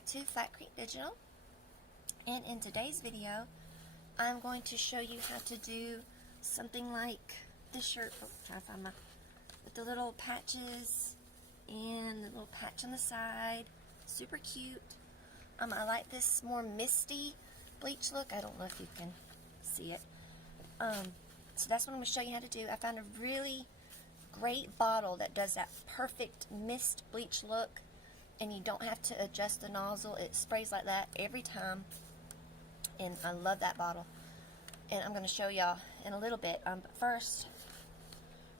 back to Flat Creek Digital, and in today's video I'm going to show you how to do something like this shirt. Try to find with the little patches and the little patch on the side. Super cute. I like this more misty bleach look. I don't know if you can see it. So that's what I'm going to show you how to do. I found a really great bottle that does that perfect mist bleach look, and you don't have to adjust the nozzle. It sprays like that every time, and I love that bottle. And I'm going to show y'all in a little bit. But first,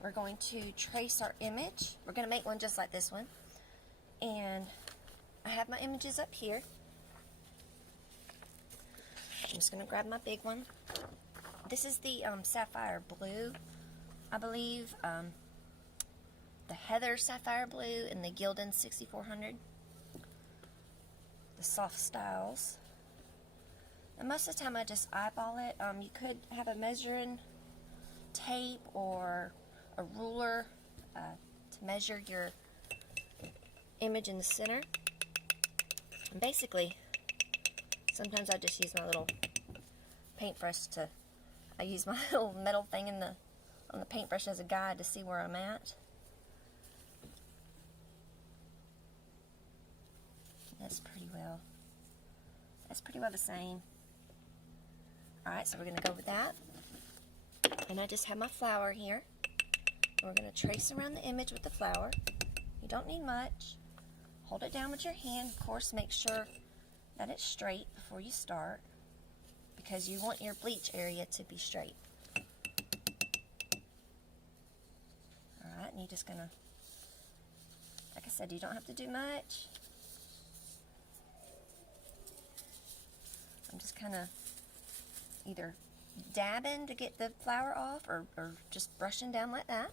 we're going to trace our image. We're going to make one just like this one, and I have my images up here. I'm just going to grab my big one. This is the Sapphire Blue, I believe. The Heather Sapphire Blue and the Gildan 6400. The soft styles. And most of the time I just eyeball it. You could have a measuring tape or a ruler to measure your image in the center. And basically, sometimes I just use my little paintbrush to, I use my little metal thing on the paintbrush as a guide to see where I'm at. That's pretty well the same. Alright, so we're going to go with that. And I just have my flower here. We're going to trace around the image with the flower. You don't need much. Hold it down with your hand. Of course, make sure that it's straight before you start, because you want your bleach area to be straight. Alright, and you're just going to, like I said, you don't have to do much. I'm just kind of either dabbing to get the flower off, or just brushing down like that.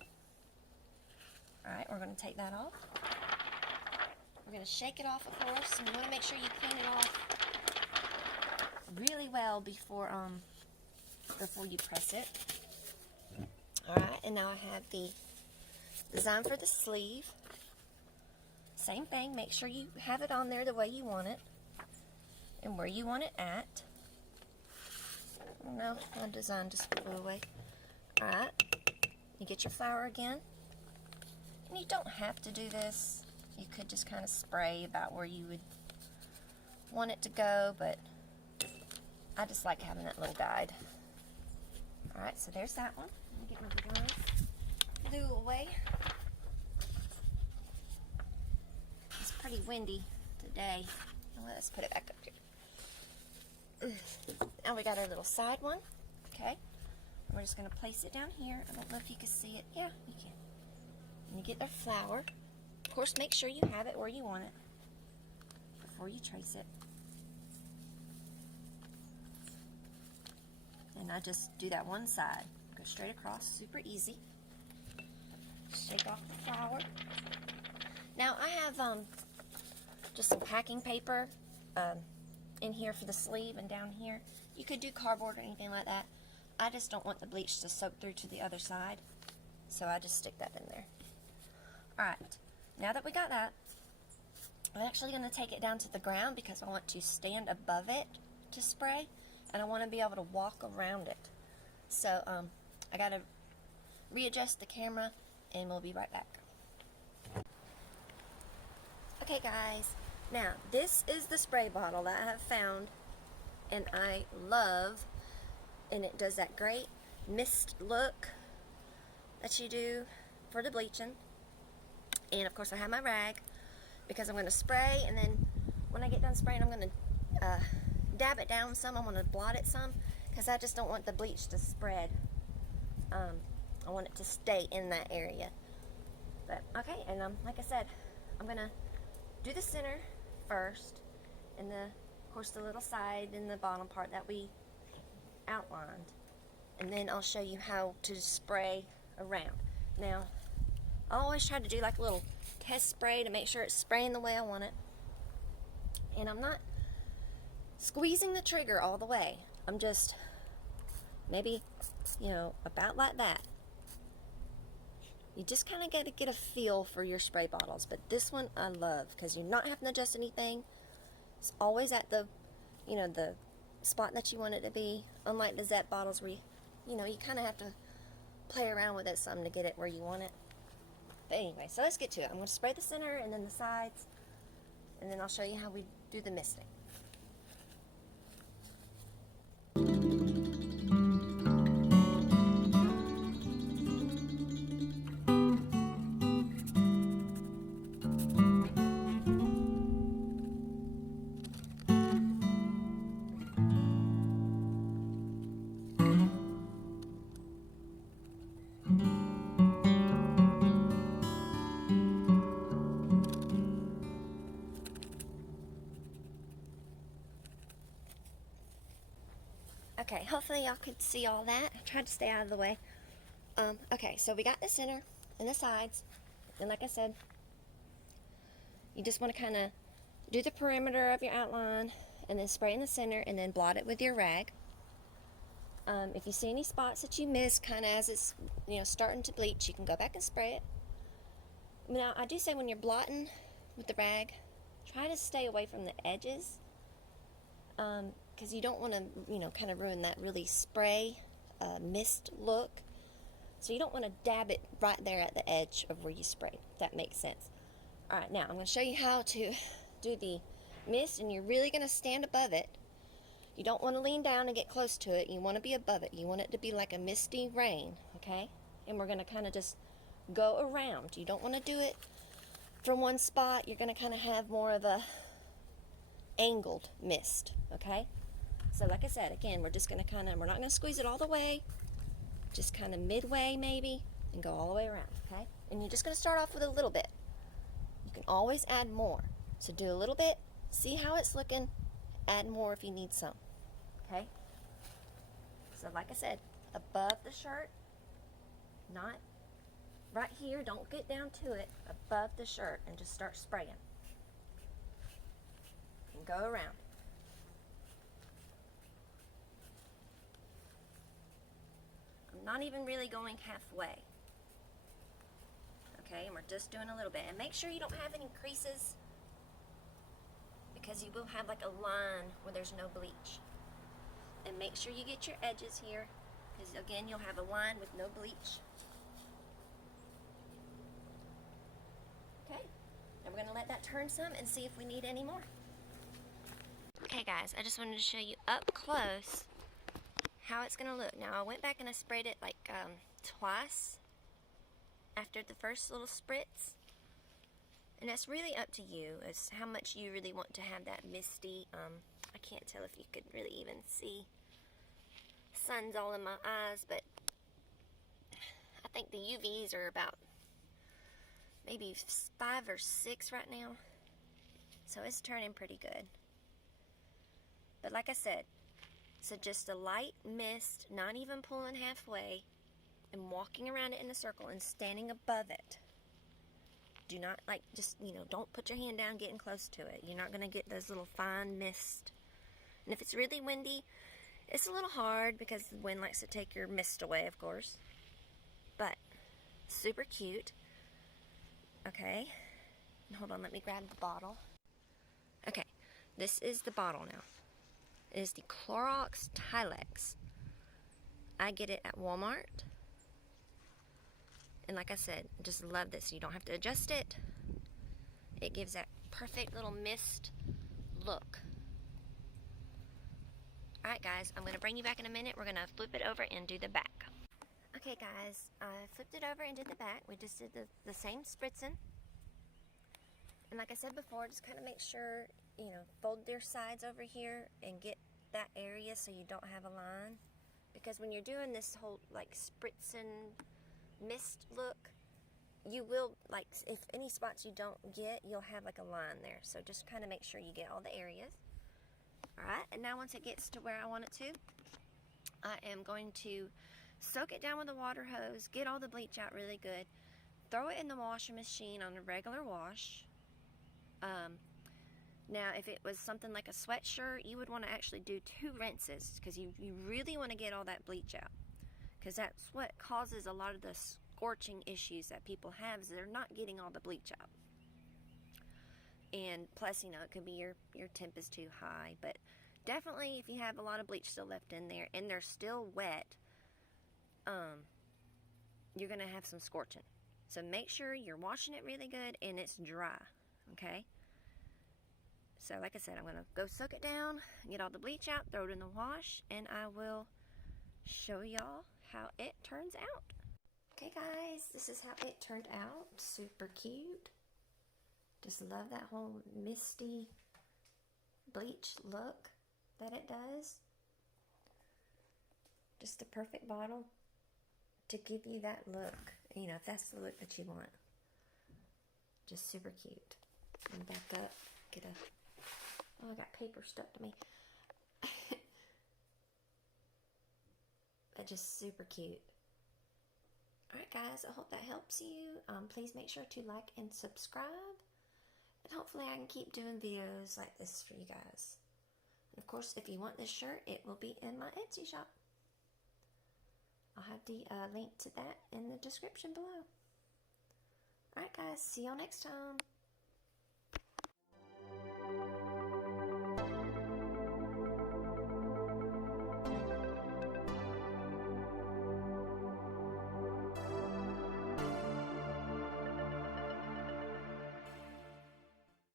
Alright, we're going to take that off. We're going to shake it off, of course, and you want to make sure you clean it off really well before you press it. Alright, and now I have the design for the sleeve. Same thing, make sure you have it on there the way you want it and where you want it at. Oh no, my design just flew away. Alright, you get your flower again. And you don't have to do this. You could just kind of spray about where you would want it to go, but I just like having that little guide. Alright, so there's that one. Let me get my design. Blew away. It's pretty windy today. Let's put it back up here. Now we got our little side one. Okay. We're just going to place it down here. I don't know if you can see it. Yeah, you can. And you get our flower. Of course, make sure you have it where you want it before you trace it. And I just do that one side. Go straight across. Super easy. Shake off the flower. Now, I have just some packing paper in here for the sleeve, and down here. You could do cardboard or anything like that. I just don't want the bleach to soak through to the other side, so I just stick that in there. Alright, now that we got that, I'm actually going to take it down to the ground because I want to stand above it to spray, and I want to be able to walk around it. So, I got to readjust the camera, and we'll be right back. Okay guys, now this is the spray bottle that I have found and I love, and it does that great mist look that you do for the bleaching. And of course I have my rag because I'm going to spray, and then when I get done spraying I'm going to dab it down some. I'm going to blot it some because I just don't want the bleach to spread. I want it to stay in that area. But okay, and like I said, I'm going to do the center first, and of course the little side and the bottom part that we outlined, and then I'll show you how to spray around. Now, I always try to do like a little test spray to make sure it's spraying the way I want it, and I'm not squeezing the trigger all the way. I'm just maybe, you know, about like that. You just kind of got to get a feel for your spray bottles, but this one I love because you're not having to adjust anything. It's always at the, the spot that you want it to be. Unlike the Zep bottles where you kind of have to play around with it some to get it where you want it. But anyway, so let's get to it. I'm going to spray the center and then the sides, and then I'll show you how we do the misting. Okay, hopefully y'all could see all that. I tried to stay out of the way. Okay, so we got the center and the sides. And like I said, you just want to kind of do the perimeter of your outline and then spray in the center and then blot it with your rag. If you see any spots that you miss kind of as it's starting to bleach, you can go back and spray it. Now, I do say when you're blotting with the rag, try to stay away from the edges. Because you don't want to, kind of ruin that really spray mist look. So you don't want to dab it right there at the edge of where you sprayed, if that makes sense. Alright, now I'm going to show you how to do the mist, and you're really going to stand above it. You don't want to lean down and get close to it. You want to be above it. You want it to be like a misty rain, okay? And we're going to kind of just go around. You don't want to do it from one spot. You're going to kind of have more of a angled mist, okay? So like I said, again, we're just going to we're not going to squeeze it all the way, just kind of midway maybe, and go all the way around, okay? And you're just going to start off with a little bit. You can always add more. So do a little bit, see how it's looking, add more if you need some, okay? So like I said, above the shirt, not right here, don't get down to it, above the shirt, and just start spraying. And go around. Not even really going halfway. Okay, and we're just doing a little bit. And make sure you don't have any creases, because you will have like a line where there's no bleach. And make sure you get your edges here, because again, you'll have a line with no bleach. Okay, and we're going to let that turn some and see if we need any more. Okay guys, I just wanted to show you up close how it's going to look. Now I went back and I sprayed it like twice after the first little spritz, and that's really up to you as how much you really want to have that misty. I can't tell if you could really even see, sun's all in my eyes, but I think the UVs are about maybe 5 or 6 right now, so it's turning pretty good. But like I said, so just a light mist, not even pulling halfway, and walking around it in a circle and standing above it. Do not, don't put your hand down getting close to it. You're not going to get those little fine mist. And if it's really windy, it's a little hard because the wind likes to take your mist away, of course. But super cute. Okay. Hold on, let me grab the bottle. Okay, this is the bottle now. It is the Clorox Tilex. I get it at Walmart. And like I said, just love this. You don't have to adjust it. It gives that perfect little mist look. Alright guys, I'm going to bring you back in a minute. We're going to flip it over and do the back. Okay guys, I flipped it over and did the back. We just did the same spritzing. And like I said before, just kind of make sure, fold your sides over here and get that area so you don't have a line. Because when you're doing this whole like spritzing mist look, you will, like, if any spots you don't get, you'll have like a line there. So just kind of make sure you get all the areas. Alright, and now once it gets to where I want it to, I am going to soak it down with a water hose, get all the bleach out really good, throw it in the washing machine on a regular wash. Now if it was something like a sweatshirt, you would want to actually do 2 rinses, because you really want to get all that bleach out, because that's what causes a lot of the scorching issues that people have, is they're not getting all the bleach out. And plus, you know, it could be your temp is too high. But definitely if you have a lot of bleach still left in there and they're still wet, you're going to have some scorching. So make sure you're washing it really good and it's dry, okay? So like I said, I'm going to go soak it down, get all the bleach out, throw it in the wash, and I will show y'all how it turns out. Okay guys, this is how it turned out. Super cute. Just love that whole misty bleach look that it does. Just the perfect bottle to give you that look, you know, if that's the look that you want. Just super cute. And back up, get a, oh, I got paper stuck to me. But just super cute. Alright guys, I hope that helps you. Please make sure to like and subscribe. And hopefully I can keep doing videos like this for you guys. And of course, if you want this shirt, it will be in my Etsy shop. I'll have the link to that in the description below. Alright guys, see y'all next time.